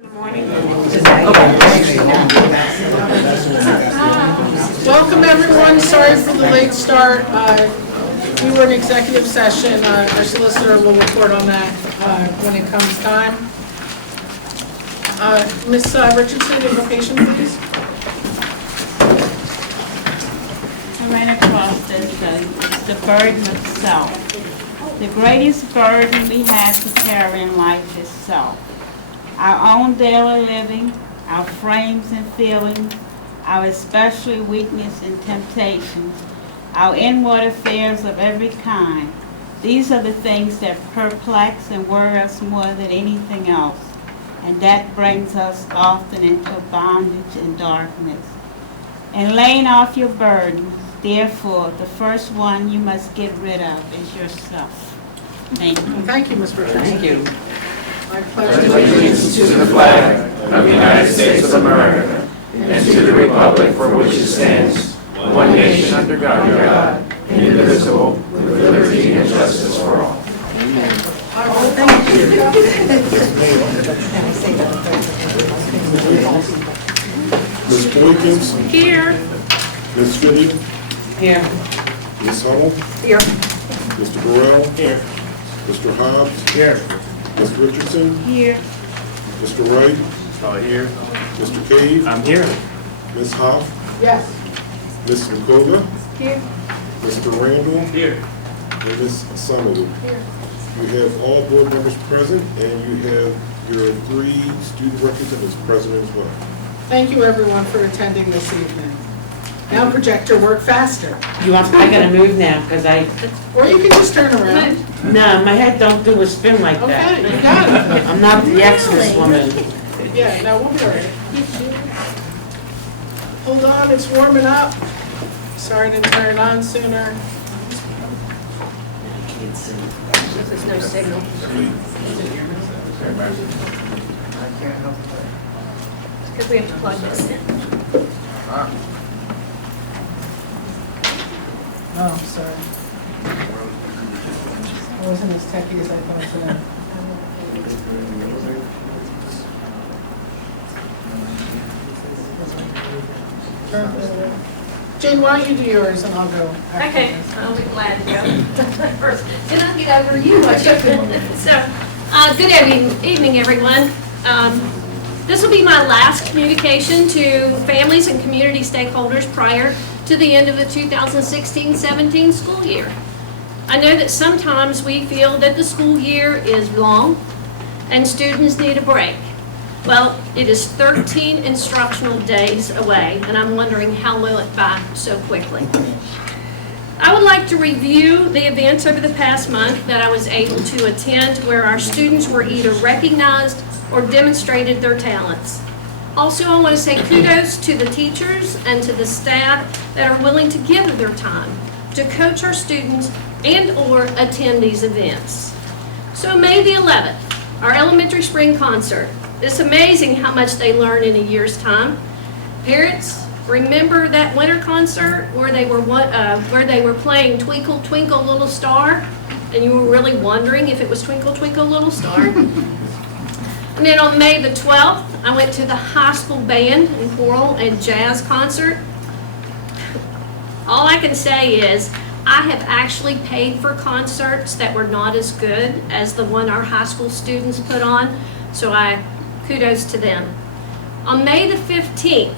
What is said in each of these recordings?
Good morning. Welcome everyone. Sorry for the late start. We were in executive session. Our solicitor will report on that when it comes time. Ms. Richardson, invocation, please. Right across this is the burden of self. The greatest burden we have to carry in life is self. Our own daily living, our frames and feelings, our especially weakness and temptations, our inward affairs of every kind. These are the things that perplex and worry us more than anything else, and that brings us often into bondage and darkness. And laying off your burdens, therefore, the first one you must get rid of is yourself. Thank you. Thank you, Ms. Richardson. Thank you. I pledge allegiance to the flag of the United States of America and to the republic for which it stands, one nation under God, indivisible, with liberty and justice for all. Thank you. Ms. Boykins? Here. Ms. Finney? Here. Ms. Huddle? Here. Mr. Burrell? Here. Mr. Hobbs? Here. Ms. Richardson? Here. Mr. Wright? Here. Mr. Cave? I'm here. Ms. Hoff? Yes. Ms. Makova? Here. Mr. Randall? Here. And Ms. Summerly? Here. You have all board members present, and you have your 3 student representatives present as well. Thank you, everyone, for attending this evening. Now project your work faster. I gotta move now, because Or you can just turn around. no, my head don't do a spin like that. Okay, you got it. I'm not the Exodus woman. Yeah, no, we'll be all right. Hold on, it's warming up. Sorry to turn it on sooner. There's no signal. Because we have to plug this in. Oh, I'm sorry. I wasn't as techy as I thought today. Jane, why don't you do yours and I'll go. after Okay, this. I'll be glad to go first. Did I get over you? So, good evening, everyone. This will be my last communication to families and community stakeholders prior to the end of the 2016-17 school year. I know that sometimes we feel that the school year is long and students need a break. Well, it is 13 instructional days away, and I'm wondering how will it by so quickly. I would like to review the events over the past month that I was able to attend where our students were either recognized or demonstrated their talents. Also, I want to say kudos to the teachers and to the staff that are willing to give their time to coach our students and or attend these events. So May the 11th, our elementary spring concert. It's amazing how much they learn in a year's time. Parents, remember that winter concert where they were playing Twinkle Twinkle Little Star, and you were really wondering if it was Twinkle Twinkle Little Star? And then on May the 12th, I went to the high school band and choral and jazz concert. All I can say is I have actually paid for concerts that were not as good as the one our high school students put on, so kudos to them. On May the 15th,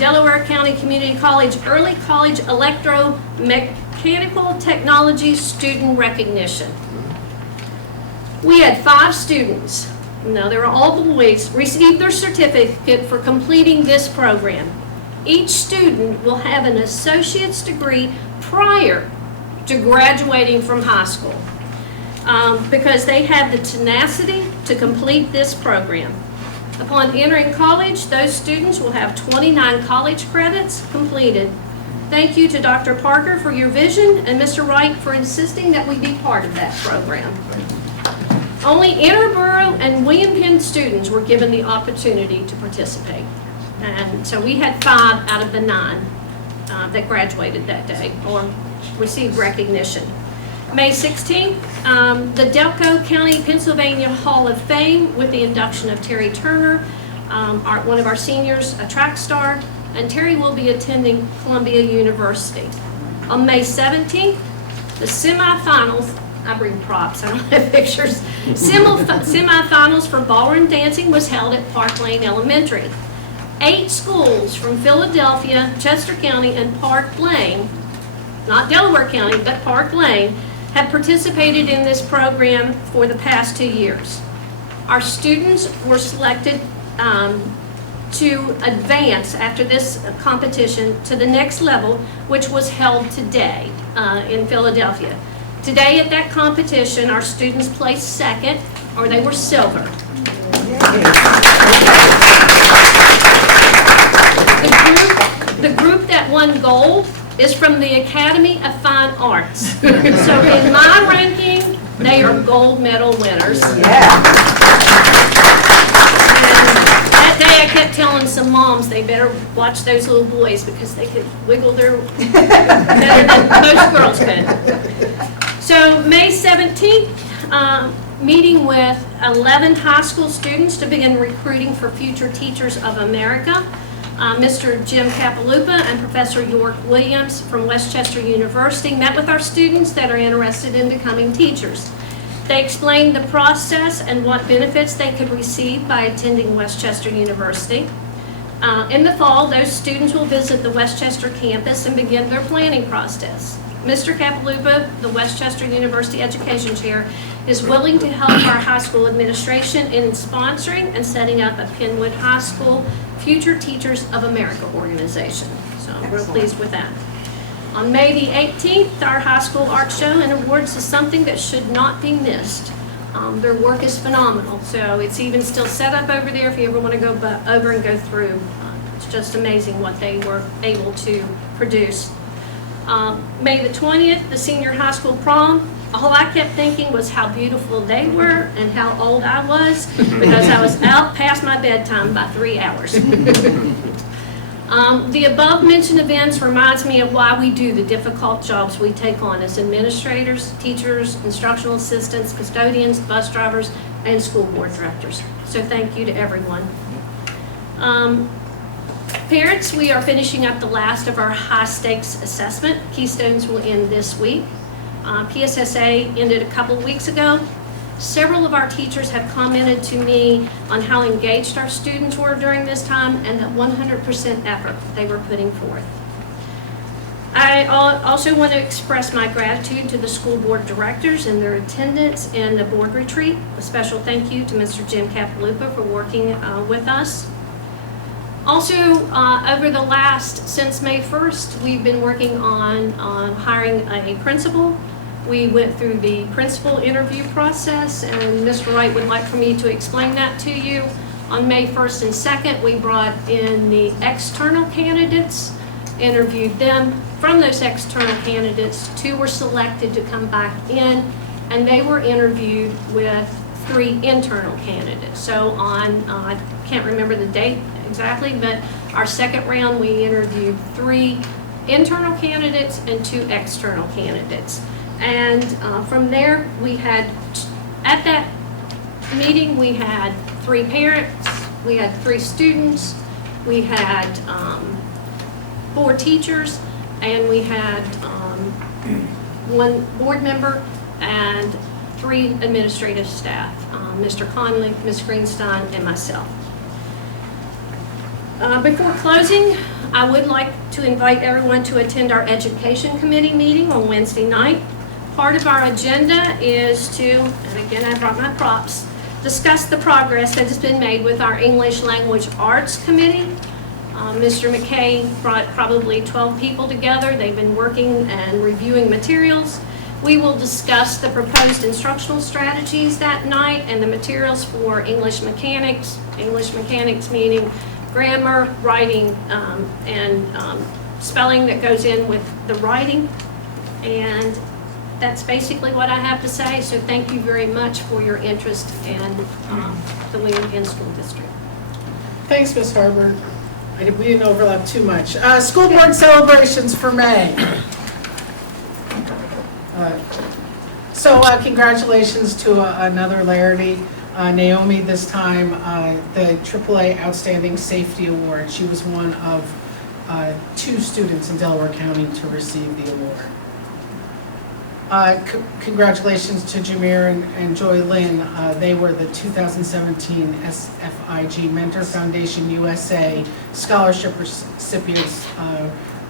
Delaware County Community College Early College Electromechanical Technology Student Recognition. We had 5 students, now they were all boys, receive their certificate for completing this program. Each student will have an associate's degree prior to graduating from high school because they have the tenacity to complete this program. Upon entering college, those students will have 29 college credits completed. Thank you to Dr. Parker for your vision and Mr. Wright for insisting that we be part of that program. Only Interborough and William Penn students were given the opportunity to participate. And so we had 5 out of the 9 that graduated that day or received recognition. May 16th, the Delco County, Pennsylvania Hall of Fame with the induction of Terry Turner, one of our seniors, a track star, and Terry will be attending Columbia University. On May 17th, the semifinals, I bring props, I don't have pictures. Semifinals for ballroom dancing was held at Park Lane Elementary. 8 schools from Philadelphia, Chester County, and Park Lane, not Delaware County, but Park Lane, have participated in this program for the past 2 years. Our students were selected to advance after this competition to the next level, which was held today in Philadelphia. Today at that competition, our students placed second, or they were silver. The group that won gold is from the Academy of Fine Arts. So in my ranking, they are gold medal winners. That day I kept telling some moms they better watch those little boys because they could wiggle their better than most girls could. So May 17th, meeting with 11 high school students to begin recruiting for future Teachers of America. Mr. Jim Capalupa and Professor York Williams from Westchester University met with our students that are interested in becoming teachers. They explained the process and what benefits they could receive by attending Westchester University. In the fall, those students will visit the Westchester campus and begin their planning process. Mr. Capalupa, the Westchester University Education Chair, is willing to help our high school administration in sponsoring and setting up a Penwood High School Future Teachers of America organization. So I'm real pleased with that. On May the 18th, our high school art show and awards is something that should not be missed. Their work is phenomenal, so it's even still set up over there if you ever want to go over and go through. It's just amazing what they were able to produce. May the 20th, the senior high school prom. All I kept thinking was how beautiful they were and how old I was because I was out past my bedtime by 3 hours. The above mentioned events reminds me of why we do the difficult jobs we take on as administrators, teachers, instructional assistants, custodians, bus drivers, and school board directors. So thank you to everyone. Parents, we are finishing up the last of our high stakes assessment. Keystones will end this week. PSSA ended a couple weeks ago. Several of our teachers have commented to me on how engaged our students were during this time and the 100% effort they were putting forth. I also want to express my gratitude to the school board directors and their attendance in the board retreat. A special thank you to Mr. Jim Capalupa for working with us. Also, since May 1st, we've been working on hiring a principal. We went through the principal interview process, and Mr. Wright would like for me to explain that to you. On May 1st and 2nd, we brought in the external candidates, interviewed them. From those external candidates, 2 were selected to come back in, and they were interviewed with 3 internal candidates. So on, I can't remember the date exactly, but our second round, we interviewed 3 internal candidates and 2 external candidates. And from there, we had, at that meeting, we had 3 parents, we had 3 students, we had 4 teachers, and we had 1 board member and 3 administrative staff, Mr. Conley, Ms. Greenstein, and myself. Before closing, I would like to invite everyone to attend our Education Committee meeting on Wednesday night. Part of our agenda is to, and again I brought my props, discuss the progress that has been made with our English Language Arts Committee. Mr. McKay brought probably 12 people together. They've been working and reviewing materials. We will discuss the proposed instructional strategies that night and the materials for English mechanics meaning grammar, writing, and spelling that goes in with the writing. And that's basically what I have to say. So thank you very much for your interest in the William School District. Thanks, Ms. Harbert. We didn't overlap too much. School board celebrations for May. So congratulations to another Larity, Naomi this time, the AAA Outstanding Safety Award. She was one of 2 students in Delaware County to receive the award. Congratulations to Jameer and Joy Lynn. They were the 2017 SFIG Mentor Foundation USA Scholarship recipients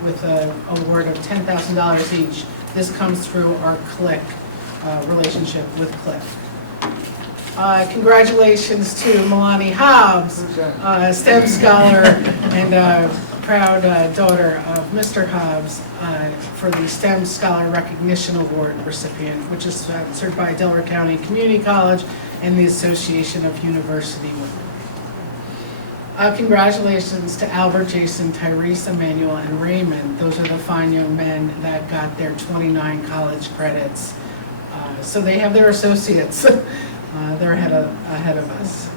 with an award of $10,000 each. This comes through our CLIC relationship with Cliff. Congratulations to Milani Hobbs, STEM scholar and proud daughter of Mr. Hobbs for the STEM Scholar Recognition Award recipient, which is sponsored by Delaware County Community College and the Association of University Women. Congratulations to Albert, Jason, Tyrese, Emmanuel, and Raymond. Those are the fine young men that got their 29 college credits. So they have their associates. They're ahead of us.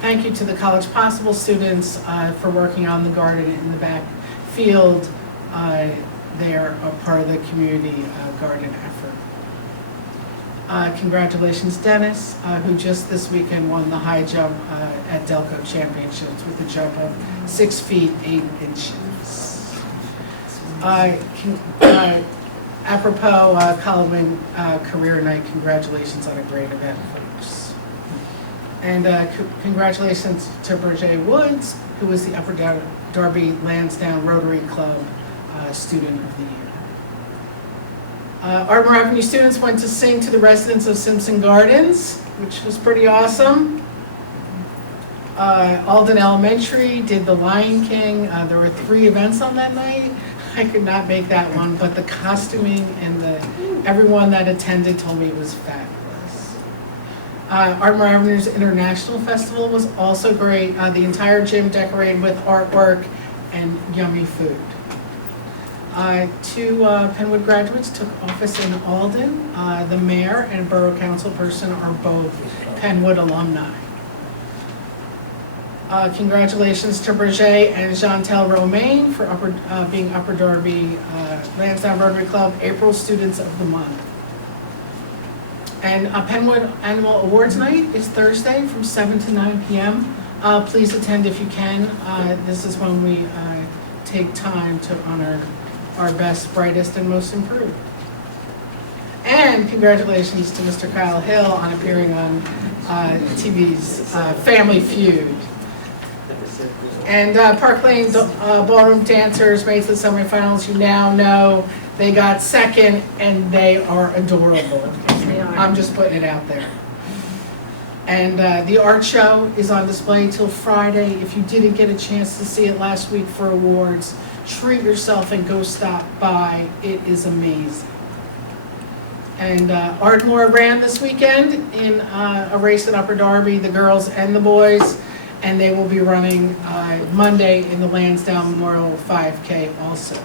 Thank you to the College Possible students for working on the garden in the back field. They are a part of the community garden effort. Congratulations, Dennis, who just this weekend won the high jump at Delco Championships with a jump of 6 feet 8 inches. Apropos Colin Career Night, congratulations on a great event, folks. And congratulations to Berger Woods, who was the Upper Darby Lansdowne Rotary Club Student of the Year. Ardmore Avenue students went to sing to the residents of Simpson Gardens, which was pretty awesome. Alden Elementary did the Lion King. There were 3 events on that night. I could not make that one, but the costuming and everyone that attended told me it was fabulous. Ardmore Avenue's International Festival was also great. The entire gym decorated with artwork and yummy food. 2 Penwood graduates took office in Alden. The mayor and borough council person are both Penwood alumni. Congratulations to Berger and Chantel Romaine for being Upper Darby Lansdowne Rotary Club April Students of the Month. And Penwood Annual Awards Night is Thursday from 7 to 9 p.m. Please attend if you can. This is when we take time to honor our best, brightest, and most improved. And congratulations to Mr. Kyle Hill on appearing on TV's Family Feud. And Park Lane Ballroom Dancers made it to the semifinals. You now know they got second, and they are adorable. I'm just putting it out there. And the art show is on display till Friday. If you didn't get a chance to see it last week for awards, treat yourself and go stop by. It is amazing. And Ardmore ran this weekend in a race in Upper Darby, the girls and the boys. And they will be running Monday in the Lansdowne Memorial 5K also.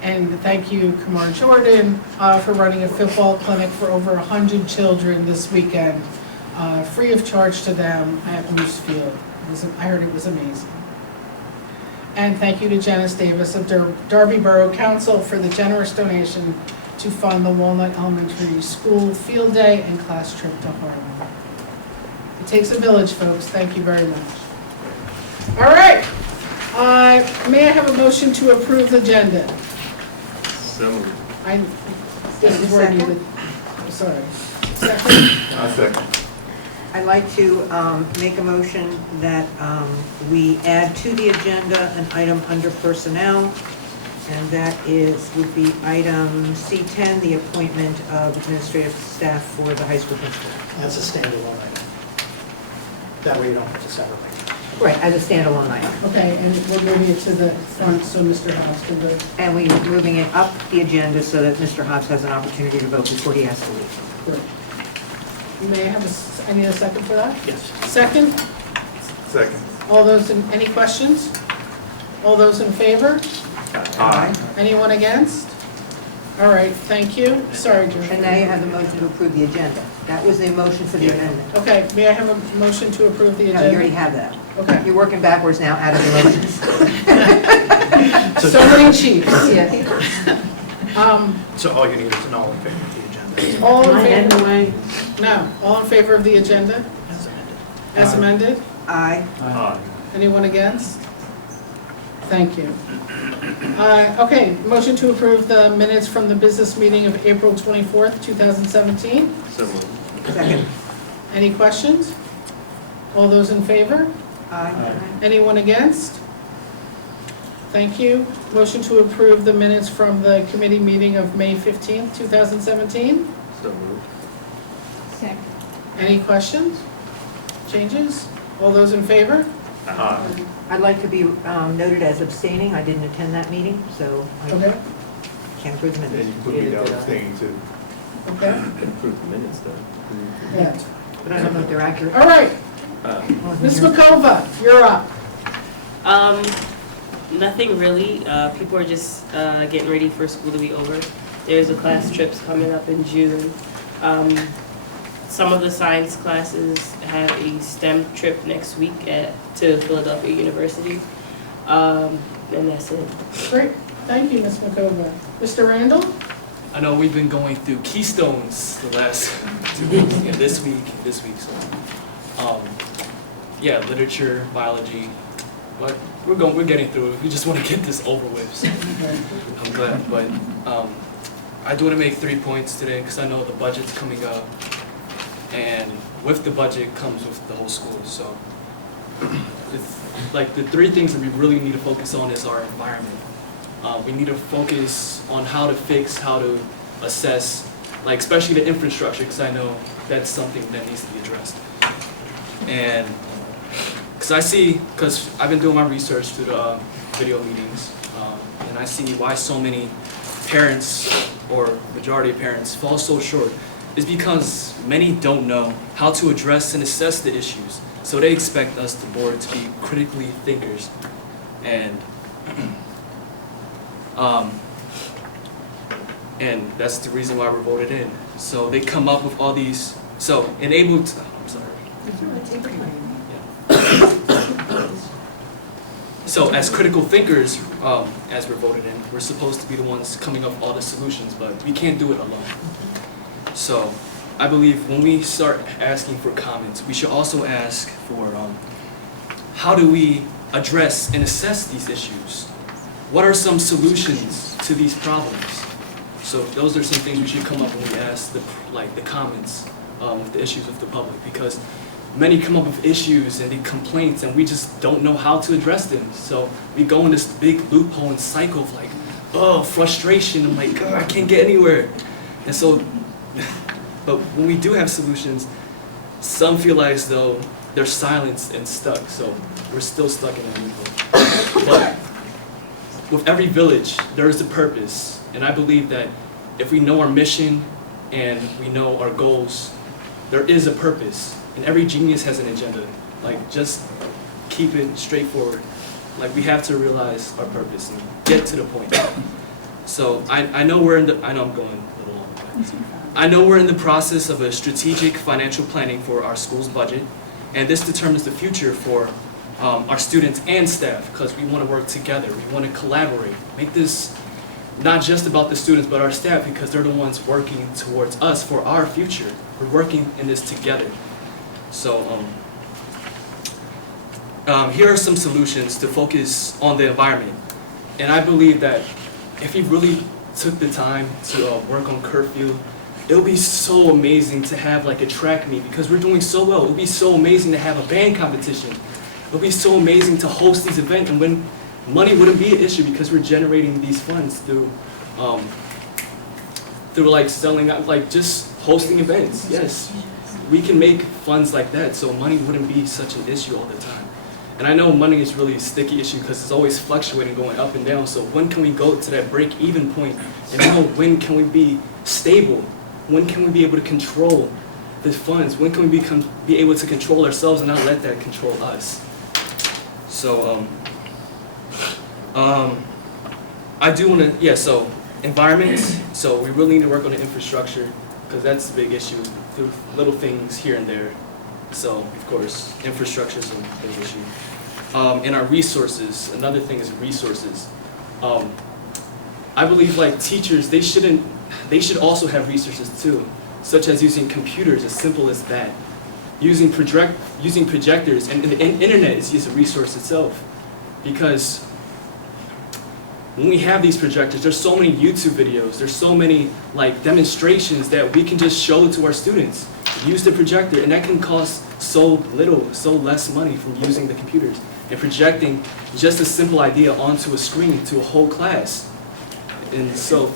And thank you, Kamar Jordan, for running a football clinic for over 100 children this weekend, free of charge to them at Moose Field. I heard it was amazing. And thank you to Janice Davis of Darby Borough Council for the generous donation to fund the Walnut Elementary School Field Day and class trip to Harlem. It takes a village, folks. Thank you very much. All right. May I have a motion to approve the agenda? So moved. This is where I need it. Sorry. Second? Second. I'd like to make a motion that we add to the agenda an item under personnel, and that would be item C10, the appointment of administrative staff for the high school principal. That's a standalone item. That way you don't have to separate. Right, as a standalone item. Okay, and we're moving it to the front so Mr. Hobbs can vote. And we're moving it up the agenda so that Mr. Hobbs has an opportunity to vote before he has to leave. Good. May I have I need a second for that? Yes. Second? Second. All those any questions? All those in favor? Aye. Anyone against? All right, thank you. Sorry, George. And now you have the motion to approve the agenda. That was the motion for the amendment. Okay, may I have a motion to approve the No, agenda? you already have that. Okay. You're working backwards now out of the motions. So many chiefs. Yeah. So all you need is an all in favor of the agenda All Am in I heading favor? away? No, all in favor of the agenda as amended. as amended? Aye. Anyone against? Thank you. Okay, motion to approve the minutes from the business meeting of April 24th, 2017. Second. Any questions? All those in favor? Aye. Anyone against? Thank you. Motion to approve the minutes from the committee meeting of May 15th, 2017. Second. Any questions? Changes? All those in favor? I'd like to be noted as abstaining. I didn't attend that meeting, so I Okay, can't approve the And minutes. you can put me down abstaining too. okay, Approve the minutes though. yeah. But I don't know if they're accurate. All right, Ms. Makova, you're up. Nothing really. People are just getting ready for school to be over. There's a class trips coming up in June. Some of the science classes have a STEM trip next week to Philadelphia University. And that's it. Great, thank you, Ms. Makova. Mr. Randall? I know we've been going through keystones the last 2 weeks, and this week, so, yeah, literature, biology, but we're getting through it. We just want to get this over with, so I'm glad, but, I do want to make 3 points today, because I know the budget's coming up, and with the budget comes with the whole school, so, like, the 3 things that we really need to focus on is our environment. We need to focus on how to fix, how to assess, like especially the infrastructure, because I know that's something that needs to be addressed. And because I've been doing my research through the video meetings, and I see why so many parents, or majority of parents, fall so short, is because many don't know how to address and assess the issues. So they expect us, the board, to be critically thinkers. And that's the reason why we're voted in. So they come up with all these, I'm sorry. So as critical thinkers, as we're voted in, we're supposed to be the ones coming up with all the solutions, but we can't do it alone. So I believe when we start asking for comments, we should also ask for how do we address and assess these issues? What are some solutions to these problems? So those are some things we should come up when we ask the comments with the issues of the public, because many come up with issues and the complaints and we just don't know how to address them. So we go in this big loophole and cycle of like, oh, frustration, I'm like, I can't get anywhere. And so, but when we do have solutions, some feel like as though they're silenced and stuck, so we're still stuck in a loophole. But with every village, there is a purpose. And I believe that if we know our mission and we know our goals, there is a purpose. And every genius has an agenda. Like, just keep it straightforward. Like, we have to realize our purpose and get to the point. So I know I'm going a little long. I know we're in the process of a strategic financial planning for our school's budget. And this determines the future for our students and staff, because we want to work together. We want to collaborate. Make this not just about the students, but our staff, because they're the ones working towards us for our future. We're working in this together. So here are some solutions to focus on the environment. And I believe that if you really took the time to work on curfew, it would be so amazing to have like a track meet, because we're doing so well. It would be so amazing to have a band competition. It would be so amazing to host these events, and when money wouldn't be an issue because we're generating these funds through like selling out, like just hosting events. Yes, we can make funds like that, so money wouldn't be such an issue all the time. And I know money is really a sticky issue because it's always fluctuating, going up and down. So when can we go to that break-even point and know when can we be stable? When can we be able to control the funds? When can we be able to control ourselves and not let that control us? So I do want to, so environment. So we really need to work on the infrastructure, because that's a big issue. Through little things here and there. So of course, infrastructure is a big issue. And our resources. Another thing is resources. I believe like teachers, they should also have resources too, such as using computers, as simple as that. Using projectors, and the internet is just a resource itself. Because when we have these projectors, there's so many YouTube videos, there's so many like demonstrations that we can just show to our students. Use the projector, and that can cost so little, so less money from using the computers and projecting just a simple idea onto a screen to a whole class. And so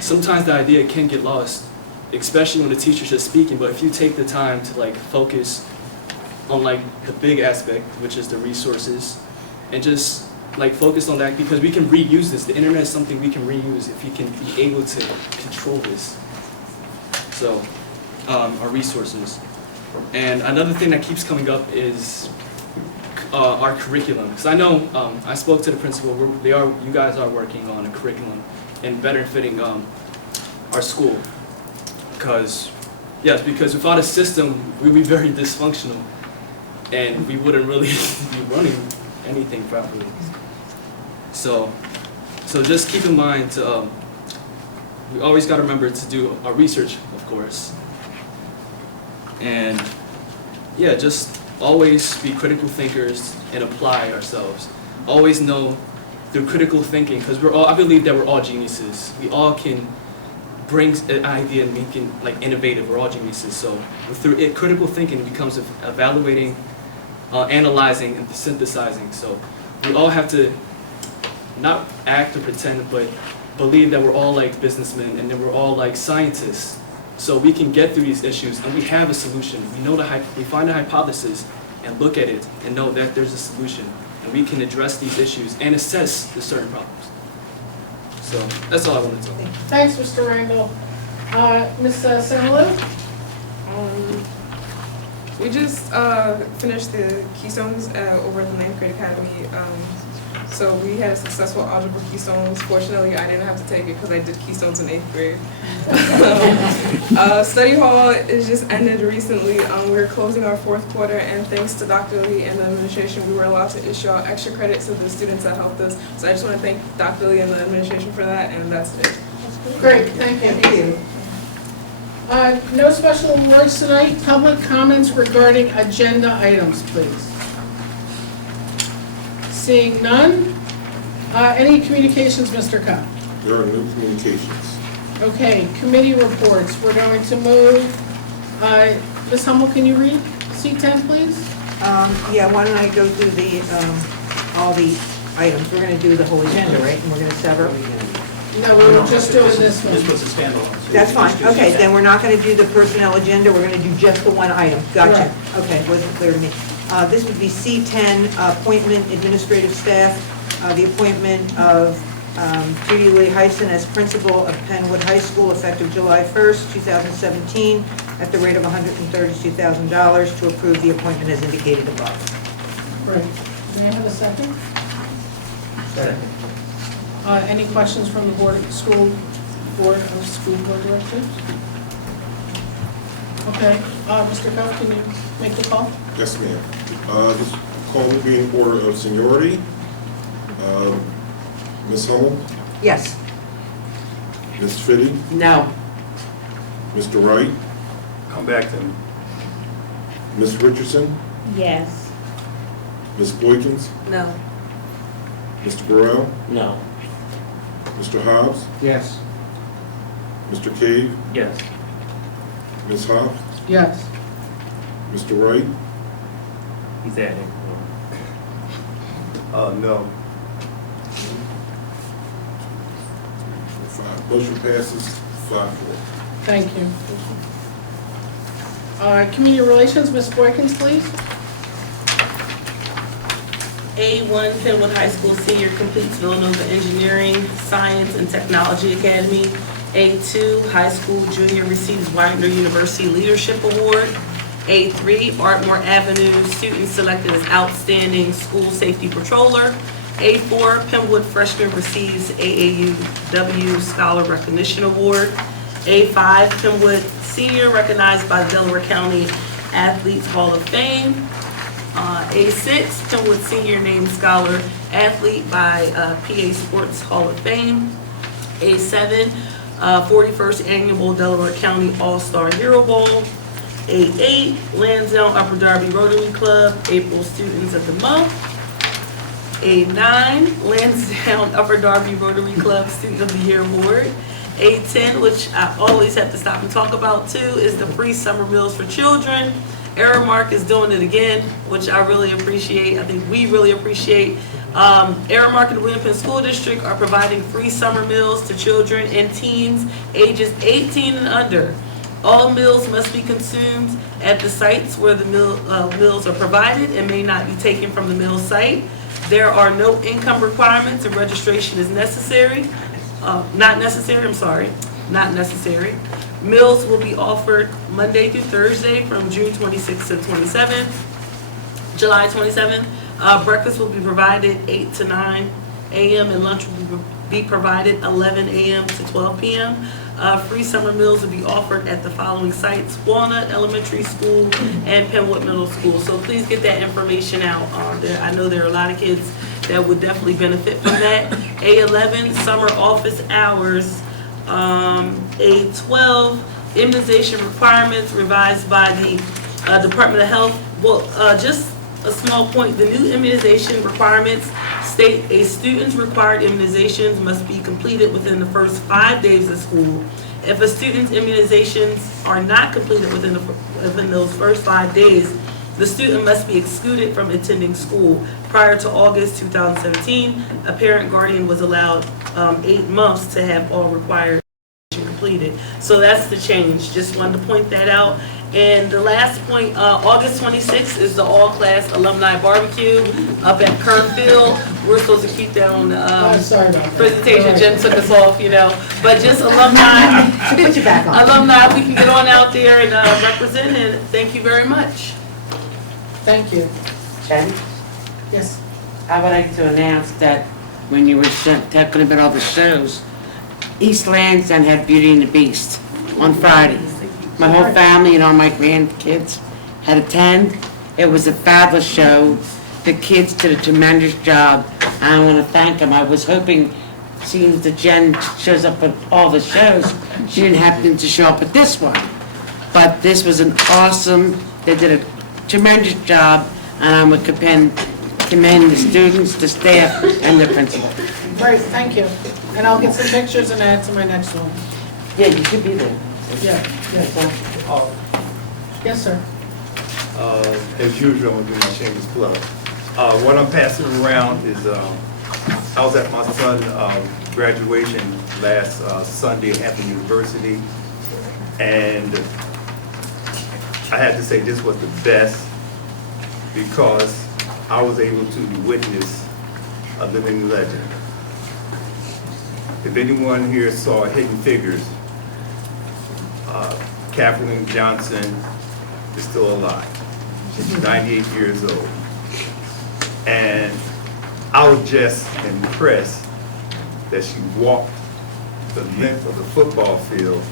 sometimes the idea can get lost, especially when the teacher's just speaking, but if you take the time to like focus on like the big aspect, which is the resources, and just like focus on that, because we can reuse this. The internet is something we can reuse if we can be able to control this. So, our resources. And another thing that keeps coming up is our curriculum. Because I know, I spoke to the principal, you guys are working on a curriculum and better fitting our school. Because without a system, we'd be very dysfunctional and we wouldn't really be running anything properly. So just keep in mind, we always got to remember to do our research, of course. And yeah, just always be critical thinkers and apply ourselves. Always know through critical thinking, because I believe that we're all geniuses. We all can bring an idea and make it like innovative. We're all geniuses. So through it, critical thinking becomes evaluating, analyzing, and synthesizing. So we all have to not act or pretend, but believe that we're all like businessmen and that we're all like scientists. So we can get through these issues and we have a solution. We find a hypothesis and look at it and know that there's a solution. And we can address these issues and assess the certain problems. So that's all I wanted to tell you. Thanks, Mr. Rangel. Ms. Samalu? We just finished the Keystones over at the 9th Grade Academy. So we had a successful algebra Keystones. Fortunately, I didn't have to take it because I did Keystones in 8th grade. Study hall is just ended recently. We're closing our 4th quarter, and thanks to Dr. Lee and the administration, we were allowed to issue out extra credits to the students that helped us. So I just want to thank Dr. Lee and the administration for that, and that's it. Great, thank you. No special awards tonight. Public comments regarding agenda items, please. Seeing none. Any communications, Mr. Kopp? There are no communications. Okay, committee reports. We're going to move. Ms. Hummel, can you read C10, please? Yeah, why don't I go through the, all the items. We're going to do the whole agenda, right? And we're going to sever? No, we were just doing this one. This was a standalone. So That's we fine. just do Okay, C10. then we're not going to do the personnel agenda. We're going to do just the one item. Gotcha. Correct. Okay, wasn't clear to me. This would be C10, appointment administrative staff, the appointment of Judy Lee Heisen as principal of Penwood High School effective July 1st, 2017, at the rate of $132,000 to approve the appointment as indicated above. Great. May I have a second? Second. Any questions from the board of school board directors? Okay, Mr. Kopp, can you make the call? Yes, ma'am. This call will be in order of seniority. Ms. Hummel, Yes. Ms. Fitty, No. Mr. Wright, Come back to me. Ms. Richardson, Yes. Ms. Boykins, No. Mr. Burrell, No. Mr. Hobbs, Yes. Mr. Cave, Yes. Ms. Hobbs, Yes. Mr. Wright, He's adding. No. 5. Motion passes 5-4. Thank you. Community relations, Ms. Boykins, please. A1 Penwood High School senior completes Villanova Engineering, Science, and Technology Academy. A2 High School junior receives Widener University Leadership Award. A3 Ardmore Avenue student selected as Outstanding School Safety Patroller. A4 Penwood freshman receives AAUW Scholar Recognition Award. A5 Penwood senior recognized by the Delaware County Athletes Hall of Fame. A6 Penwood senior named Scholar Athlete by PA Sports Hall of Fame. A7, 41st Annual Delaware County All-Star Hero Bowl. A8, Lansdowne Upper Darby Rotary Club, April Students of the Month. A9, Lansdowne Upper Darby Rotary Club Student of the Year Award. A10, which I always have to stop and talk about too, is the free summer meals for children. Aramark is doing it again, which I really appreciate. I think we really appreciate. Aramark and the William Penn School District are providing free summer meals to children and teens ages 18 and under. All meals must be consumed at the sites where the meals are provided and may not be taken from the meal site. There are no income requirements and registration is necessary. Not necessary. Meals will be offered Monday through Thursday from June 26th to 27th, July 27th. Breakfast will be provided 8 to 9 a.m. and lunch will be provided 11 a.m. to 12 p.m. Free summer meals will be offered at the following sites: Walnut Elementary School and Penwood Middle School. So please get that information out. I know there are a lot of kids that would definitely benefit from that. A11, summer office hours. A12, immunization requirements revised by the Department of Health. Well, just a small point, the new immunization requirements state a student's required immunizations must be completed within the first 5 days of school. If a student's immunizations are not completed within those first 5 days, the student must be excluded from attending school. Prior to August 2017, a parent guardian was allowed 8 months to have all required completed. So that's the change. Just wanted to point that out. And the last point, August 26th is the all-class alumni barbecue up at Kern Field. We're supposed to keep that on the Sorry about that. presentation. All right. Jen took us off, you know. But just alumni, Put you back on. alumni, we can get on out there and represent, and thank you very much. Thank you. Jen, Yes. I would like to announce that when you were talking about all the shows, East Lansdowne had Beauty and the Beast on Friday. My whole family and all my grandkids had attend. It was a fabulous show. The kids did a tremendous job. I want to thank them. I was hoping, seeing that Jen shows up at all the shows, she didn't happen to show up at this one. But this was an awesome, they did a tremendous job, and I would commend the students, the staff, and the principal. Great, thank you. And I'll get some pictures and add to my next one. Yeah, you should be there. Yeah, yes, sir. As usual, I'm gonna do my shameless plug. What I'm passing around is, I was at my son's graduation last Sunday at Hampton University, and I had to say this was the best because I was able to witness a living legend. If anyone here saw Hidden Figures, Kathleen Johnson is still alive. She's 98 years old. And I was just impressed that she walked the length of the football field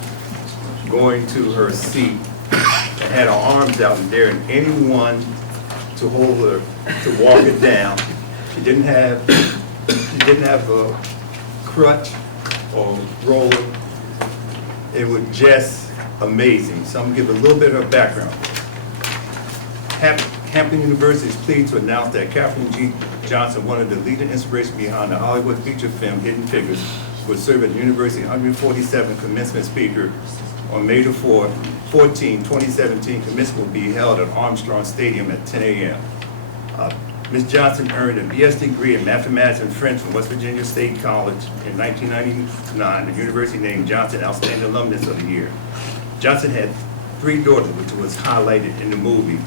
going to her seat and had her arms out and daring anyone to hold her, to walk it down. She didn't have a crutch or roller. It was just amazing. So I'm gonna give a little bit of background. Hampton University is pleased to announce that Kathleen G. Johnson, one of the leading inspirations behind the Hollywood feature film Hidden Figures, will serve as the University 147 commencement speaker on May the 14, 2017. Commencement will be held at Armstrong Stadium at 10 a.m. Ms. Johnson earned a BS degree in mathematics and French from West Virginia State College in 1999. The university named Johnson Outstanding Alumnus of the Year. Johnson had 3 daughters, which was highlighted in the movie,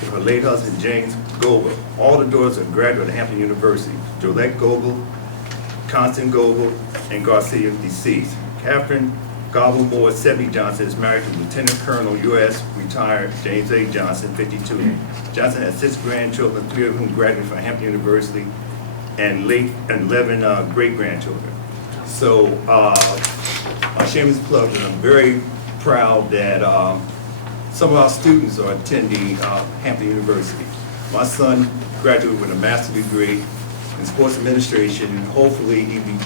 with her late husband, James Goebel. All the daughters are graduates of Hampton University. Jolette Goebel, Constance Goebel, and Garcia, deceased. Catherine Goebel Moore Sebby Johnson is married to Lieutenant Colonel U.S. retired James A. Johnson, 52. Johnson has 6 grandchildren, 3 of whom graduated from Hampton University, and 11 great-grandchildren. So, my shameless plug, and I'm very proud that some of our students are attending Hampton University. My son graduated with a master's degree in sports administration, and hopefully he'll be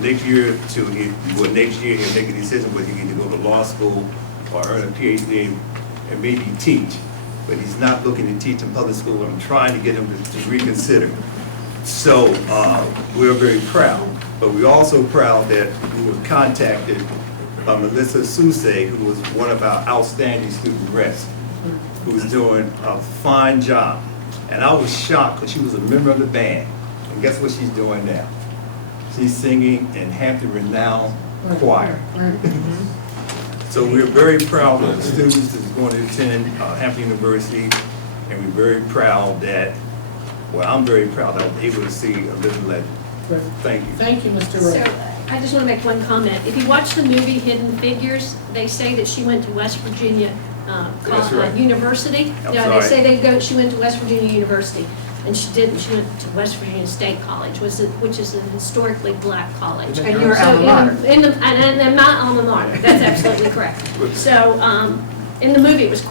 next year next year he'll make a decision whether he can go to law school or earn a PhD and maybe teach. But he's not looking to teach in public school. I'm trying to get him to reconsider. So we're very proud. But we're also proud that we were contacted by Melissa Souse, who was one of our outstanding student reps, who's doing a fine job. And I was shocked because she was a member of the band. And guess what she's doing now? She's singing in Hampton Renowned Choir. So we're very proud of the students that's going to attend Hampton University, and we're very proud that, well, I'm very proud that I was able to see a living legend. Thank you. Thank you, Mr. So, Rowe. I just want to make one comment. If you watch the movie Hidden Figures, they say that she went to West Virginia That's right. University. I'm No, sorry. they say she went to West Virginia University, and she didn't. She went to West Virginia State College, which is a historically black college. And your So alma mater. and my alma mater, that's absolutely correct. So, in the movie, it was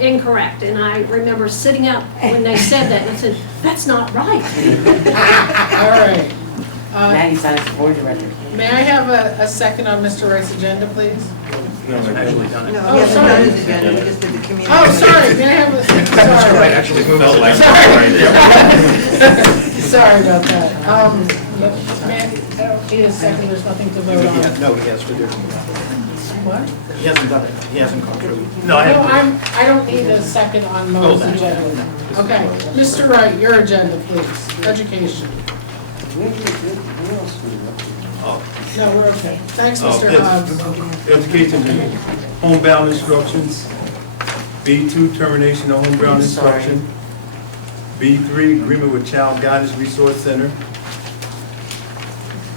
incorrect, and I remember sitting up when they said that, and I said, that's not right. All right. Maddie signs the board director. May I have a second on Mr. Wright's agenda, please? No, I've actually done it. No, Oh, he hasn't sorry. done his agenda, we just did the community. Oh, sorry, may I have a, Mr. Wright sorry. actually moved it like Sorry about that. May I don't need a second, there's nothing to vote on. No, he has to do it. What? He hasn't done it. He hasn't gone through. No, I don't need a second on Mo's that. agenda. Okay, Mr. Wright, your agenda, please. Education. No, we're okay. Thanks, Mr. Hobbs. Education, homebound instructions. B2, termination of homebound instruction. B3, agreement with Child Guidance Resource Center.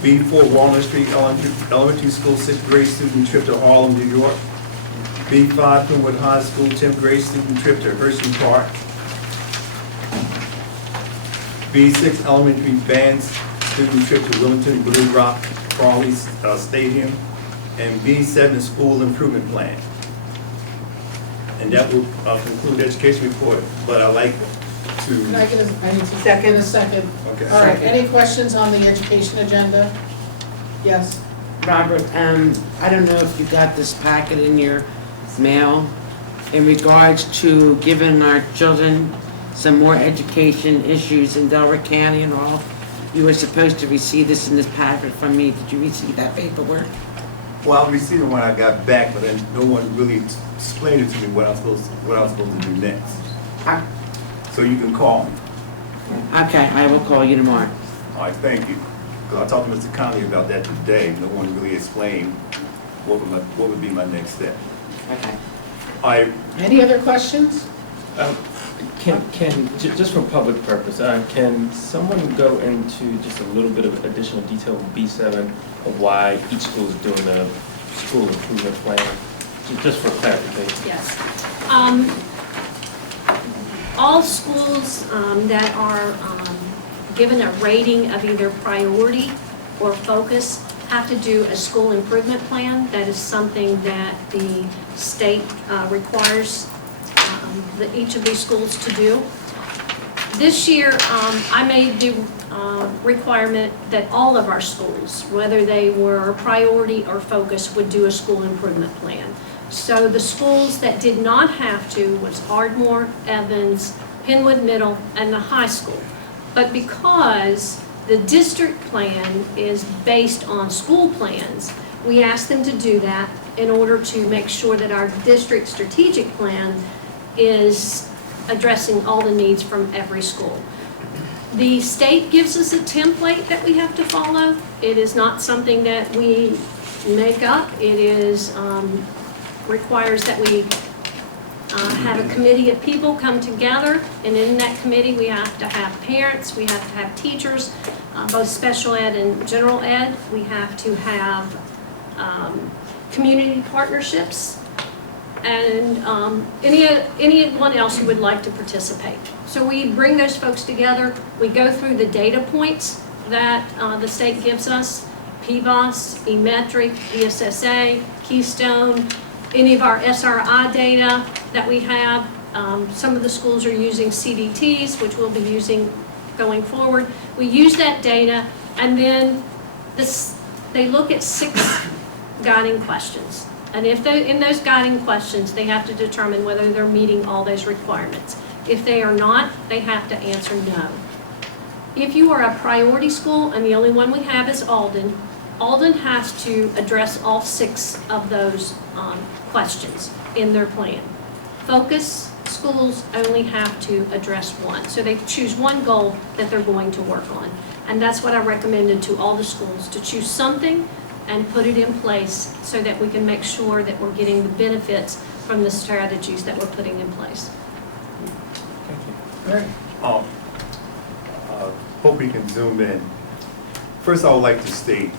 B4, Walnut Street Elementary School 6th grade student trip to Harlem, New York. B5, Penwood High School 10th grade student trip to Hershey Park. B6, elementary band student trip to Wilmington Blue Rock Crawley Stadium. And B7, school improvement plan. And that will conclude the education report, but I'd like Can I to, get a, I need to second a second. okay. All right, any questions on the education agenda? Yes. Robert, I don't know if you got this packet in your mail in regards to giving our children some more education issues in Delaware County and all. You were supposed to receive this in this packet from me. Did you receive that paperwork? Well, I received it when I got back, but then no one really explained it to me what I was supposed to do next. I- So you can call me. Okay, I will call you tomorrow. All right, thank you. Because I talked to Mr. Conley about that today. No one really explained what would be my next step. Okay. Any other questions? Just for public purpose, can someone go into just a little bit of additional detail with B7 of why each school is doing the school improvement plan? Just for clarification. Yes. All schools that are given a rating of either priority or focus have to do a school improvement plan. That is something that the state requires each of these schools to do. This year, I made the requirement that all of our schools, whether they were priority or focus, would do a school improvement plan. So the schools that did not have to was Ardmore, Evans, Penwood Middle, and the high school. But because the district plan is based on school plans, we asked them to do that in order to make sure that our district strategic plan is addressing all the needs from every school. The state gives us a template that we have to follow. It is not something that we make up. It is requires that we have a committee of people come together, and in that committee we have to have parents, we have to have teachers, both special ed and general ed. We have to have community partnerships, and anyone else who would like to participate. So we bring those folks together, we go through the data points that the state gives us, PBOS, eMetric, ESSA, Keystone, any of our SRI data that we have. Some of the schools are using CDTs, which we'll be using going forward. We use that data, and then they look at 6 guiding questions. And if they, in those guiding questions, they have to determine whether they're meeting all those requirements. If they are not, they have to answer no. If you are a priority school, and the only one we have is Alden, Alden has to address all 6 of those questions in their plan. Focus schools only have to address 1. So they choose 1 goal that they're going to work on. And that's what I recommended to all the schools, to choose something and put it in place so that we can make sure that we're getting the benefits from the strategies that we're putting in place. All right. Hope we can zoom in. First, I would like to state,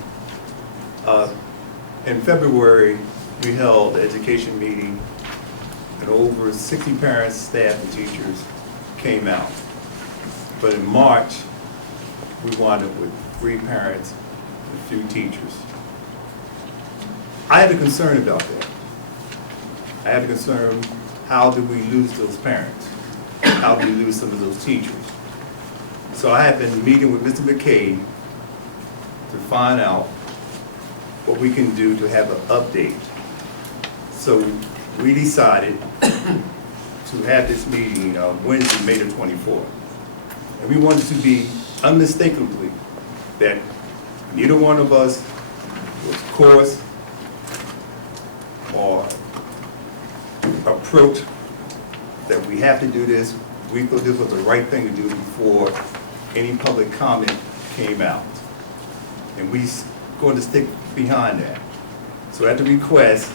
in February, we held an education meeting, and over 60 parents, staff, and teachers came out. But in March, we wound up with 3 parents and a few teachers. I had a concern about that. I had a concern, how do we lose those parents? How do we lose some of those teachers? So I have been meeting with Mr. McKay to find out what we can do to have an update. So we decided to have this meeting Wednesday, May the 24th. And we wanted to be unmistakably that neither one of us was coerced or approach that we have to do this. We thought this was the right thing to do before any public comment came out. And we're going to stick behind that. So at the request,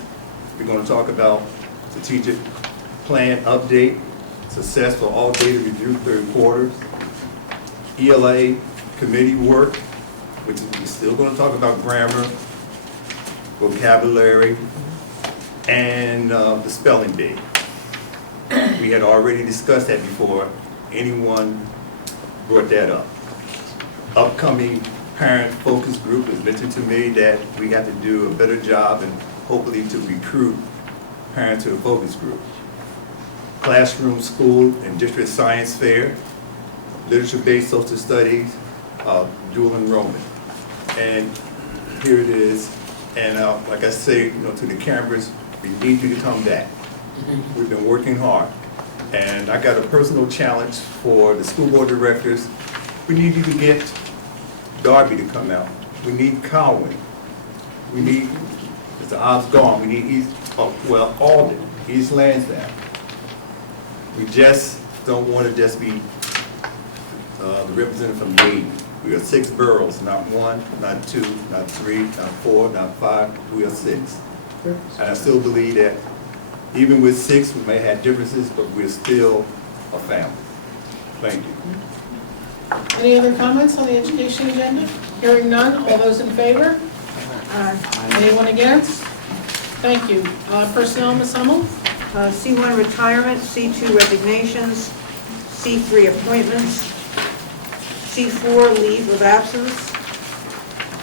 we're going to talk about strategic plan update, success for all data review 3rd quarter, ELA committee work, which is we're still going to talk about grammar, vocabulary, and the spelling bee. We had already discussed that before anyone brought that up. Upcoming parent focus group has mentioned to me that we have to do a better job and hopefully to recruit parents to a focus group. Classroom, school, and district science fair, literature-based social studies, dual enrollment. And here it is. And like I say, to the cameras, we need you to come back. We've been working hard. And I got a personal challenge for the school board directors. We need you to get Darby to come out. We need Cowan. We need Mr. Osborne. We need Alden, East Lansdowne. We just don't want to just be the representative from Dayton. We are 6 boroughs, not 1, not 2, not 3, not 4, not 5. We are 6. And I still believe that even with 6, we may have differences, but we're still a family. Thank you. Any other comments on the education agenda? Hearing none, all those in favor? Anyone against? Thank you. Personnel, Ms. Hummel? C1 retirement, C2 resignations, C3 appointments, C4 leave of absence,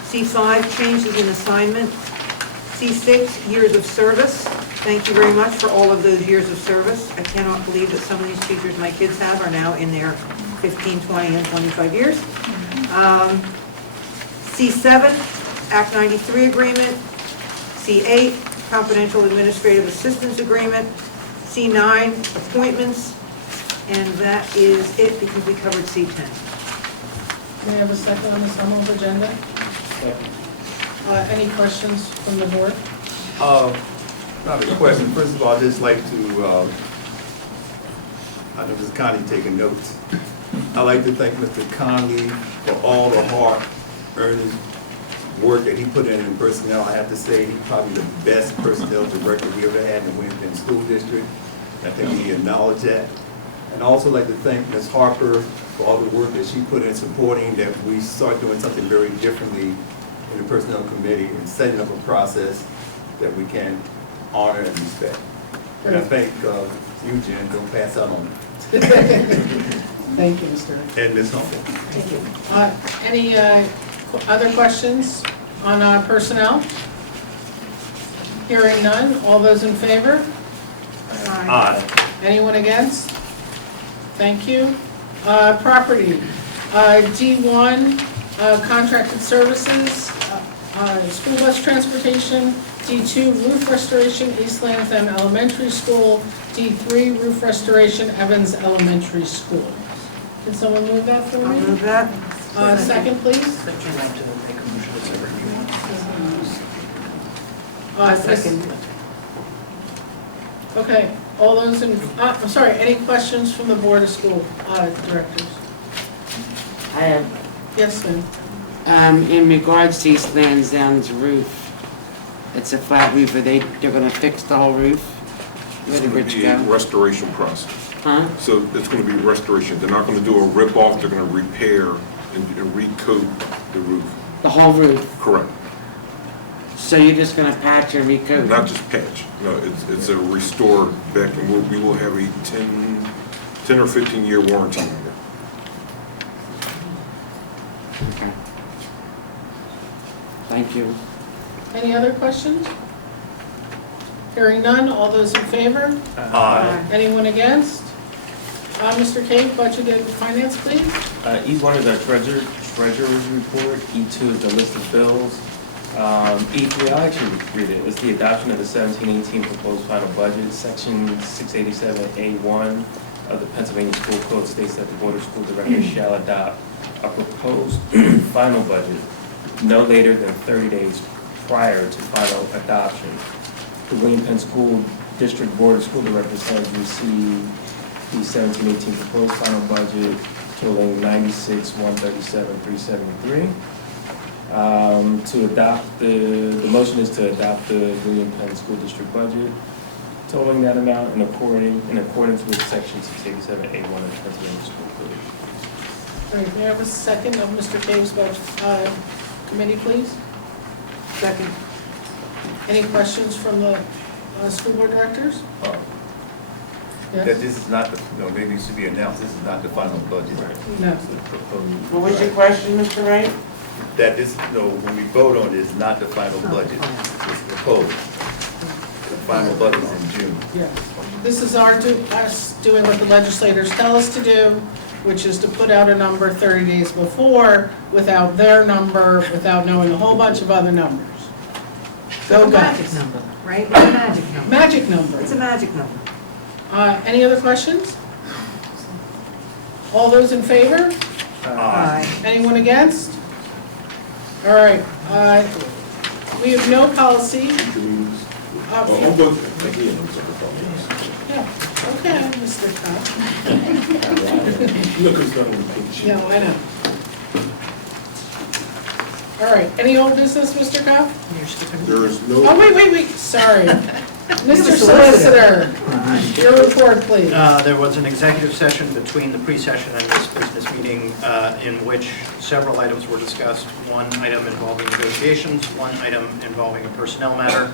C5 changes in assignment, C6 years of service. Thank you very much for all of those years of service. I cannot believe that some of these teachers my kids have are now in their 15, 20, and 25 years. C7, Act 93 agreement. C8, confidential administrative assistance agreement. C9, appointments. And that is it because we covered C10. May I have a second on the Hummel's agenda? Any questions from the board? Not a question. First of all, I'd just like to, I know Ms. Conley taking notes. I'd like to thank Mr. Conley for all the hard, earnest work that he put in personnel. I have to say, he's probably the best personnel director we ever had in the Winnipeg School District. I think he acknowledged that. And also like to thank Ms. Harper for all the work that she put in supporting that we start doing something very differently in the Personnel Committee and setting up a process that we can honor and respect. And I thank you, Jen, don't pass out on it. Thank you, Mr. And Ms. Humble. Thank you. Any other questions on personnel? Hearing none, all those in favor? Aye. Anyone against? Thank you. Property, D1, contracted services. School bus transportation. D2, roof restoration, East Lansdowne Elementary School. D3, roof restoration, Evans Elementary School. Can someone move that for I'll me? move that. Second, please. Would you like to make a motion as a Second. Okay, all those in, I'm sorry, any questions from the Board of School Directors? I have, Yes, ma'am. in regards to East Lansdowne's roof, it's a flat roof, they're gonna fix the whole roof? Where It's the going bridge to be a go? restoration process. Huh? So it's going to be restoration. They're not going to do a rip-off, they're going to repair and recoat the roof. The whole roof? Correct. So you're just gonna patch and recoat? Not just patch. No, it's a restore back, and we will have a 10 or 15-year warranty on it. Okay. Thank you. Any other questions? Hearing none, all those in favor? Anyone against? Mr. Cave, Budget and Finance, please. E1 is our treasurer's report. E2 is the list of bills. E3, I'll actually read it. It's the adoption of the 17-18 proposed final budget. Section 687A1 of the Pennsylvania School Code states that the Board of School Directors shall adopt a proposed final budget no later than 30 days prior to final adoption. The William Penn School District Board of School Directors has received the 17-18 proposed final budget totaling $96,137,373. To adopt the motion is to adopt the William Penn School District budget totaling that amount in accordance with Section 687A1 of the Pennsylvania School Code. All right, may I have a second of Mr. Cave's Budget Committee, please? Second. Any questions from the school board directors? That Yes? this is not, maybe it should be announced, this is not the final budget. No. What was your question, Mr. Wright? That this, when we vote on it, it's not the final budget, it's proposed. The final budget is in June. Yes. This is us doing what the legislators tell us to do, which is to put out a number 30 days before without their number, without knowing a whole bunch of other numbers. Go It's a magic guys. number, right? It's a magic number. Magic number. It's a magic number. Any other questions? All those in favor? Aye. Anyone against? All right, we have no policy. I'm going to, again, I'm sorry. Yeah, okay, Mr. Cobb. Look, it's not on the pink sheet. No, I know. All right, any old business, Mr. Cobb? There is no. Oh, wait, sorry. Mr. Solicitor, your report, please. There was an executive session between the pre-session and this business meeting in which several items were discussed. One item involving negotiations, one item involving a personnel matter,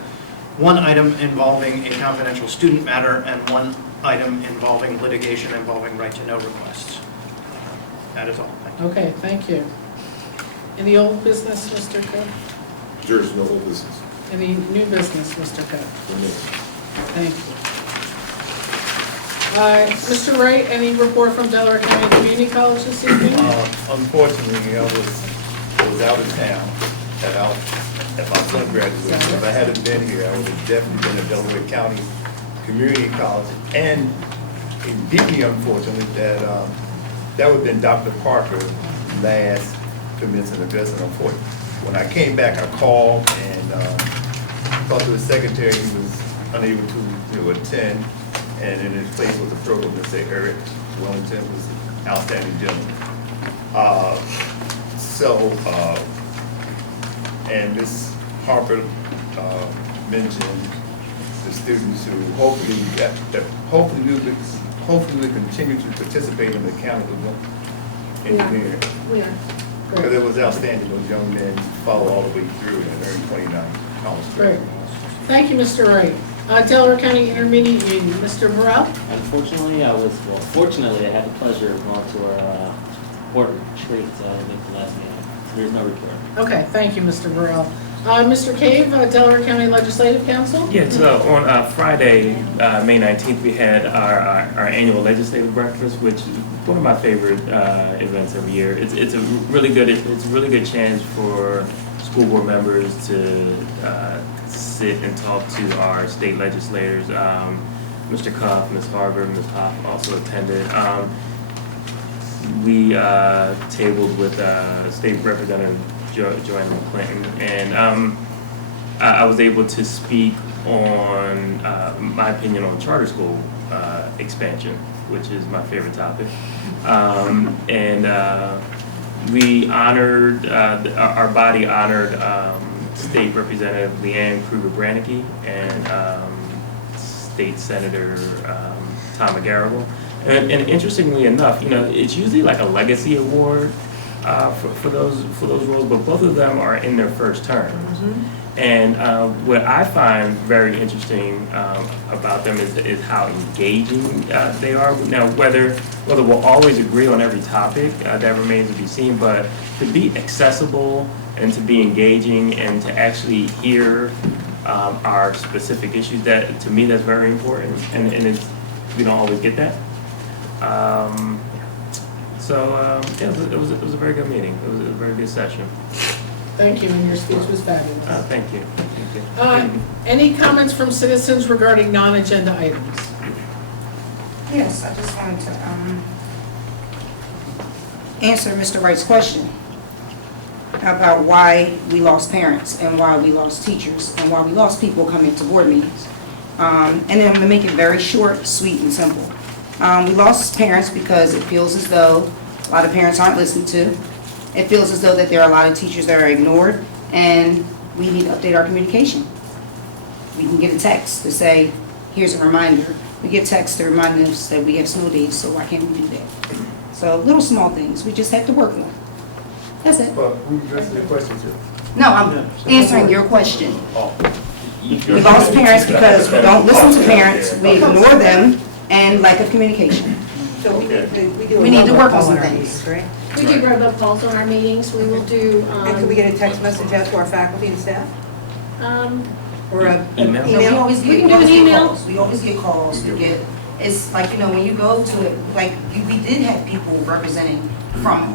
one item involving a confidential student matter, and one item involving litigation involving right-to-know requests. That is all. Thank you. Okay, thank you. Any old business, Mr. Cook? There is no old business. Any new business, Mr. Cook? Thank you. Mr. Wright, any report from Delaware County Community College this evening? Unfortunately, I was out of town at my son graduation. If I hadn't been here, I would have definitely been at Delaware County Community College. And it's deeply unfortunate that that would have been Dr. Parker's last commencement address. And unfortunately, when I came back, I called and talked to his secretary. He was unable to attend. And in his place was a program that said Eric Wellington was an outstanding gentleman. And Ms. Harper mentioned the students who hopefully will continue to participate in mechanical engineering. We are. Because it was outstanding, those young men followed all the way through and earned 29 college Great. credits. Thank you, Mr. Wright. Delaware County Intermediate Union, Mr. Burrell? Unfortunately, fortunately, I had the pleasure of going to our board retreat, so I didn't make the last meeting. There's no report. Okay, thank you, Mr. Burrell. Mr. Cave, Delaware County Legislative Council? Yeah, so on Friday, May 19th, we had our annual legislative breakfast, which is one of my favorite events every year. It's a really good chance for school board members to sit and talk to our state legislators. Mr. Cuff, Ms. Harvard, Ms. Hoff also attended. We tabled with State Representative Joanne Clinton, and I was able to speak on my opinion on charter school expansion, which is my favorite topic. We honored, our body honored State Representative Leanne Kruger-Branicki and State Senator Tom McGarrigle. And interestingly enough, you know, it's usually like a legacy award for those roles, but both of them are in their first term. And what I find very interesting about them is how engaging they are. Now, whether we'll always agree on every topic, that remains to be seen, but to be accessible and to be engaging and to actually hear our specific issues, that to me that's very important, and we don't always get that. Yeah, it was a very good meeting. It was a very good session. Thank you, and your speech was fabulous. Thank you. Thank you. Any comments from citizens regarding non-agenda items? Yes, I just wanted to answer Mr. Wright's question about why we lost parents and why we lost teachers and why we lost people coming to board meetings. And then I'm going to make it very short, sweet, and simple. We lost parents because it feels as though a lot of parents aren't listened to. It feels as though that there are a lot of teachers that are ignored, and we need to update our communication. We can get a text to say, here's a reminder. We get texts to remind us that we have snow days, so why can't we do that? So little small things, we just have to work on. That's it. Well, who addressed the question to? No, I'm answering your question. We lost parents because we don't listen to parents, we ignore them, and lack of communication. So we We need to work on some our things. meetings, right? We do robocalls on our meetings. We will do, And can we get a text message out to our faculty and staff? Or a Email? No, we always You get, can do an email. calls. We always get calls, we get, it's like, you know, when you go to it, like, we did have people representing from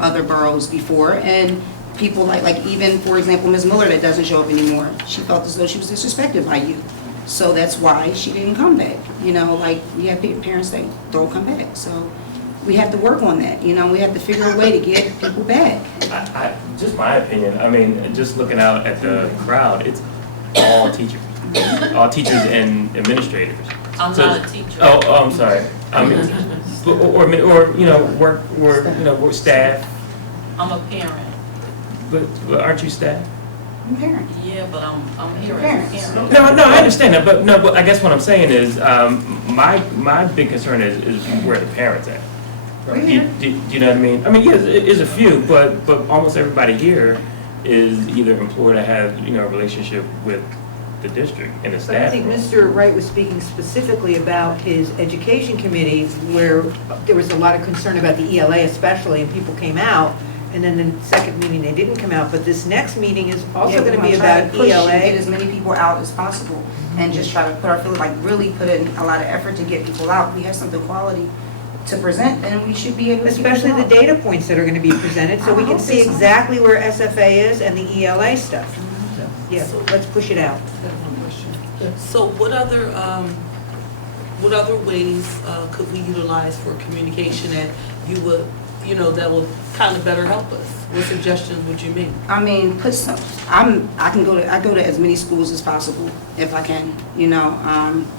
other boroughs before, and people like even, for example, Ms. Miller that doesn't show up anymore, she felt as though she was disrespected by you. So that's why she didn't come back. You know, like, we have parents that don't come back, so we have to work on that, you know, we have to figure a way to get people back. Just my opinion, I mean, just looking out at the crowd, it's all teachers and administrators. I'm not a teacher. Oh, I'm sorry. I mean, or you know, work staff. I'm a parent. But aren't you staff? I'm a parent. Yeah, but I'm here as a Parents. parent. No, I understand that, but I guess what I'm saying is, my big concern is where the parents at. Do you know what I mean? I mean, yes, it is a few, but almost everybody here is either employed or have, you know, a relationship with the district and the But I staff. think Mr. Wright was speaking specifically about his education committee, where there was a lot of concern about the ELA especially, and people came out, and then the second meeting they didn't come out, but this next meeting is also Yeah, going to we're be try about push and ELA. Get as many people out as possible, and just try to put our really put in a lot of effort to get people out. We have something quality to present, then we should be able to. Especially the data points that are going to be presented, so we can see exactly where SFA is and the ELA stuff. Yeah, so let's push it out. So what other ways could we utilize for communication that you would, you know, that would kind of better help us? What suggestions would you make? I mean, I go to as many schools as possible if I can, you know.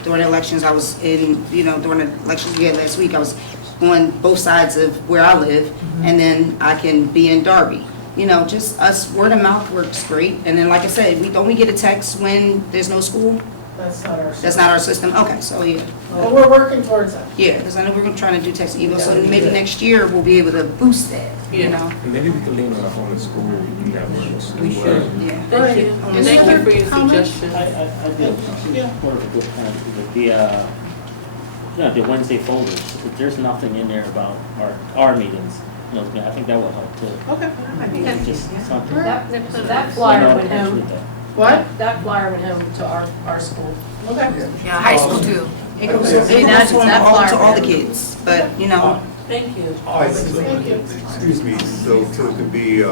During the elections, I was in, you know, during the elections we had last week, I was on both sides of where I live, and then I can be in Darby. You know, just us, word of mouth works great, and then like I said, we get a text when there's no school? That's not our system. That's not our system, okay, so yeah. Well, we're working towards that. Yeah, because I know we're trying to do text email, so maybe next year we'll be able to boost that, you know? Maybe we could lean on a home school network. We should. Yeah. Thank you. Any Thank you other for your comments? suggestions. I did one of the good points, the Wednesday folders, if there's nothing in there about our meetings, you know, I think that will help too. Okay. Just something. That flyer would him, What? that flyer would him to our school. Okay. Yeah, high school too. It goes to all the kids, but, you know. Thank you. Excuse me, so it could be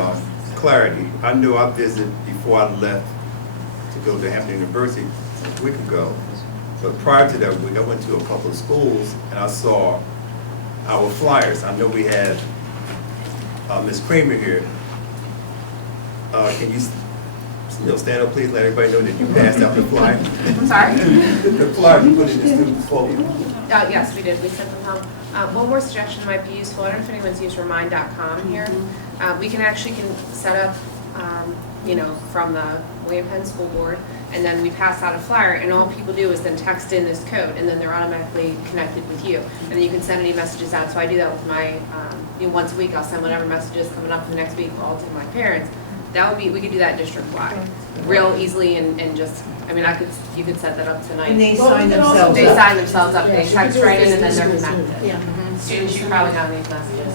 clarity, I know I visited before I left to go to Hampton University a week ago. But prior to that week, I went to a couple of schools and I saw our flyers. I know we had Ms. Kramer here. Can you stand up, please, let everybody know that you passed out the flyer? I'm sorry? The flyer you put in the student's folder. Yes, we did. We sent them home. One more suggestion might be useful. I don't know if anyone's used remind.com here. We can set up, from the William Penn School Board, and then we pass out a flyer, and all people do is then text in this code, and then they're automatically connected with you. And then you can send any messages out. So I do that with my, once a week, I'll send whatever messages coming up for the next week, all to my parents. We could do that district-wide, real easily, and just, you could set that up tonight. And they sign themselves up. They sign themselves up, they Yeah, text you could do right it in, and then they're this connected. Yeah. Students, you probably got these messages.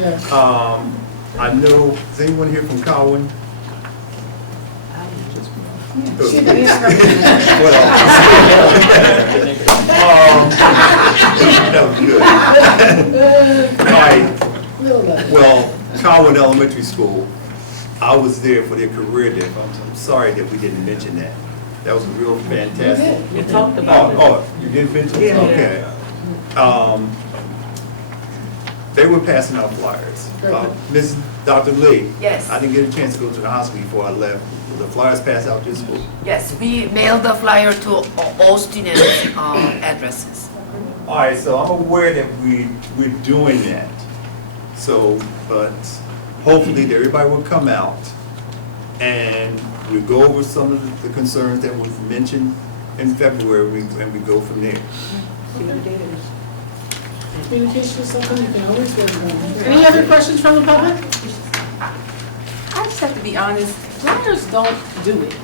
Yeah. I know, is anyone here from Cowan? She didn't answer. That was good. All right. Well, Cowan Elementary School, I was there for their career day. I'm sorry that we didn't mention that. That was a real fantastic. You talked about it. Oh, you did mention it? Yeah. Okay. They were passing out flyers. Dr. Lee. Yes. I didn't get a chance to go to the hospital before I left. Were the flyers passed out to your school? Yes, we mailed the flyer to all students' addresses. All right, so I'm aware that we're doing that. So, but hopefully everybody will come out and we'll go over some of the concerns that were mentioned in February and we go from there. Communication is something you can always work on. Any other questions from the public? I just have to be honest, flyers don't do it.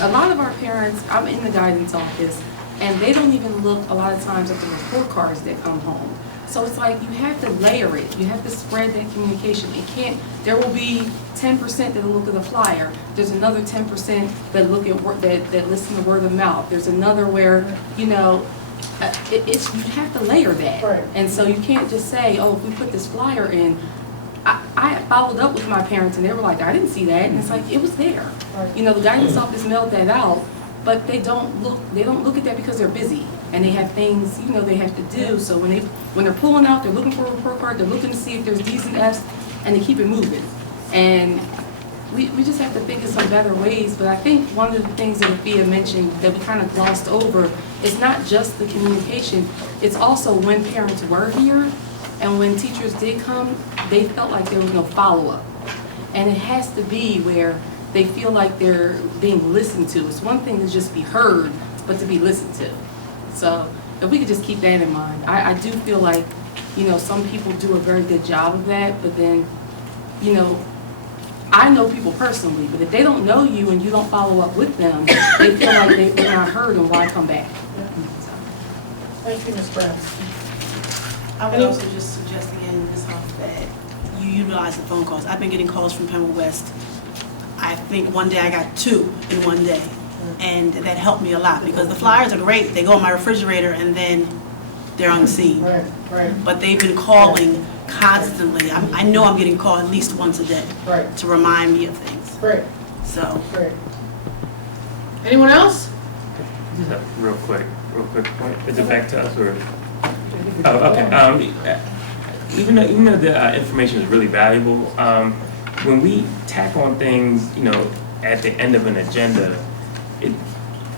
A lot of our parents, I'm in the guidance office, and they don't even look a lot of times at the report cards that come home. So it's like you have to layer it. You have to spread that communication. It can't, there will be 10% that look at the flyer. There's another 10% that look at that listen to word of mouth. There's another where, you have to layer that. Right. And so you can't just say, oh, if we put this flyer in, I followed up with my parents and they were like, I didn't see that. And it's like, it was there. Right. The guidance office mailed that out, but they don't look at that because they're busy and they have things, they have to do. So when they're pulling out, they're looking for a report card, they're looking to see if there's D's and F's, and they keep it moving. And we just have to think of some better ways, but I think one of the things that Thea mentioned that we kind of glossed over is not just the communication, it's also when parents were here and when teachers did come, they felt like there was no follow-up. And it has to be where they feel like they're being listened to. It's one thing to just be heard, but to be listened to. So if we could just keep that in mind. I do feel like, some people do a very good job of that, but then, I know people personally, but if they don't know you and you don't follow up with them, they feel like they're not heard and why come back? Thank you, Ms. Brown. I would also just suggest again, Ms. Huff, that you utilize the phone calls. I've been getting calls from Penwood West. I think one day I got 2 in one day, and that helped me a lot because the flyers are great. They go in my refrigerator and then they're on the scene. Right. But they've been calling constantly. I know I'm getting called at least once a day to remind me of things. Right. So. Great. Anyone else? Just a real quick point. Is it back to us or? Oh, okay. Even though the information is really valuable, when we tack on things, at the end of an agenda,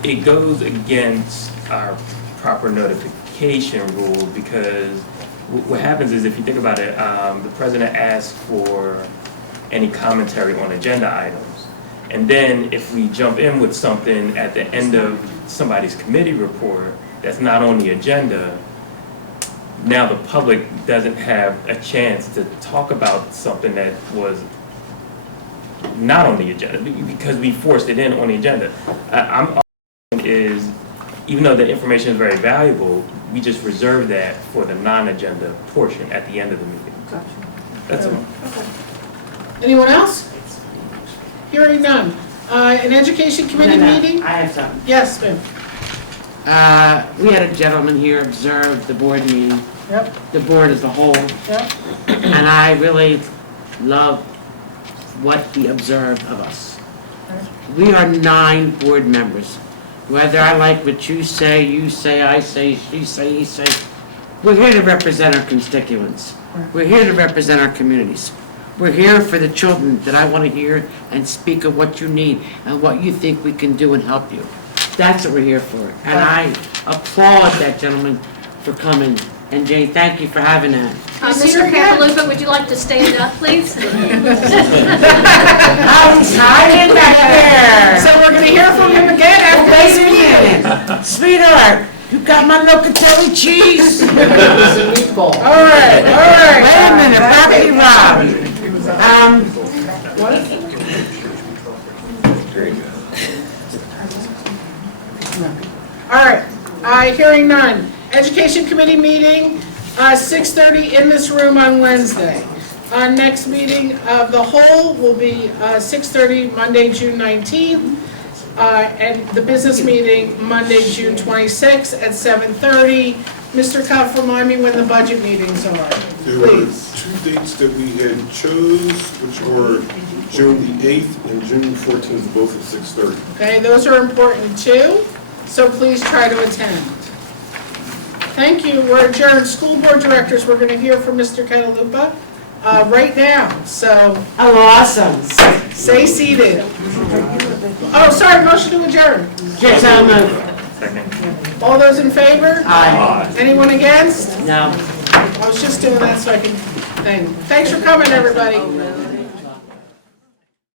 it goes against our proper notification rule because what happens is if you think about it, the president asks for any commentary on agenda items, and then if we jump in with something at the end of somebody's committee report that's not on the agenda, now the public doesn't have a chance to talk about something that was not on the agenda because we forced it in on the agenda. I'm is even though the information is very valuable, we just reserve that for the non-agenda portion at the end of the meeting. Gotcha. That's all. Okay. Anyone else? Hearing none. An education committee meeting? I have something. Yes, ma'am. We had a gentleman here observe the board meeting. Yep. The board as a whole. Yep. And I really love what he observed of us. We are 9 board members. Whether I like what you say, I say, she say, he say, we're here to represent our constituents. We're here to represent our communities. We're here for the children that I want to hear and speak of what you need and what you think we can do and help you. That's what we're here for. And I applaud that gentleman for coming. And Jay, thank you for having that. Mr. Catalupa, would you like to stand up, please? I'm hiding back there. So we're gonna hear from him again after this meeting. Sweetheart, you got my locatelli cheese? All right. Wait a minute, Bobby Rob. All right, hearing none. Education Committee meeting, 6:30 in this room on Wednesday. Next meeting of the whole will be 6:30 Monday, June 19th. And the business meeting Monday, June 26th at 7:30. Mr. Cuff, remind me when the budget meetings are, There were please. 2 dates that we had chose, which were June the 8th and June 14th, both at 6:30. Okay, those are important too, so please try to attend. Thank you, we're adjourned. School board directors, we're gonna hear from Mr. Catalupa right now, so. Oh, awesome. Stay seated. Oh, sorry, motion to adjourn. Yes, I'll move. All those in favor? Aye. Anyone against? No. I was just doing that so I can, thanks for coming, everybody.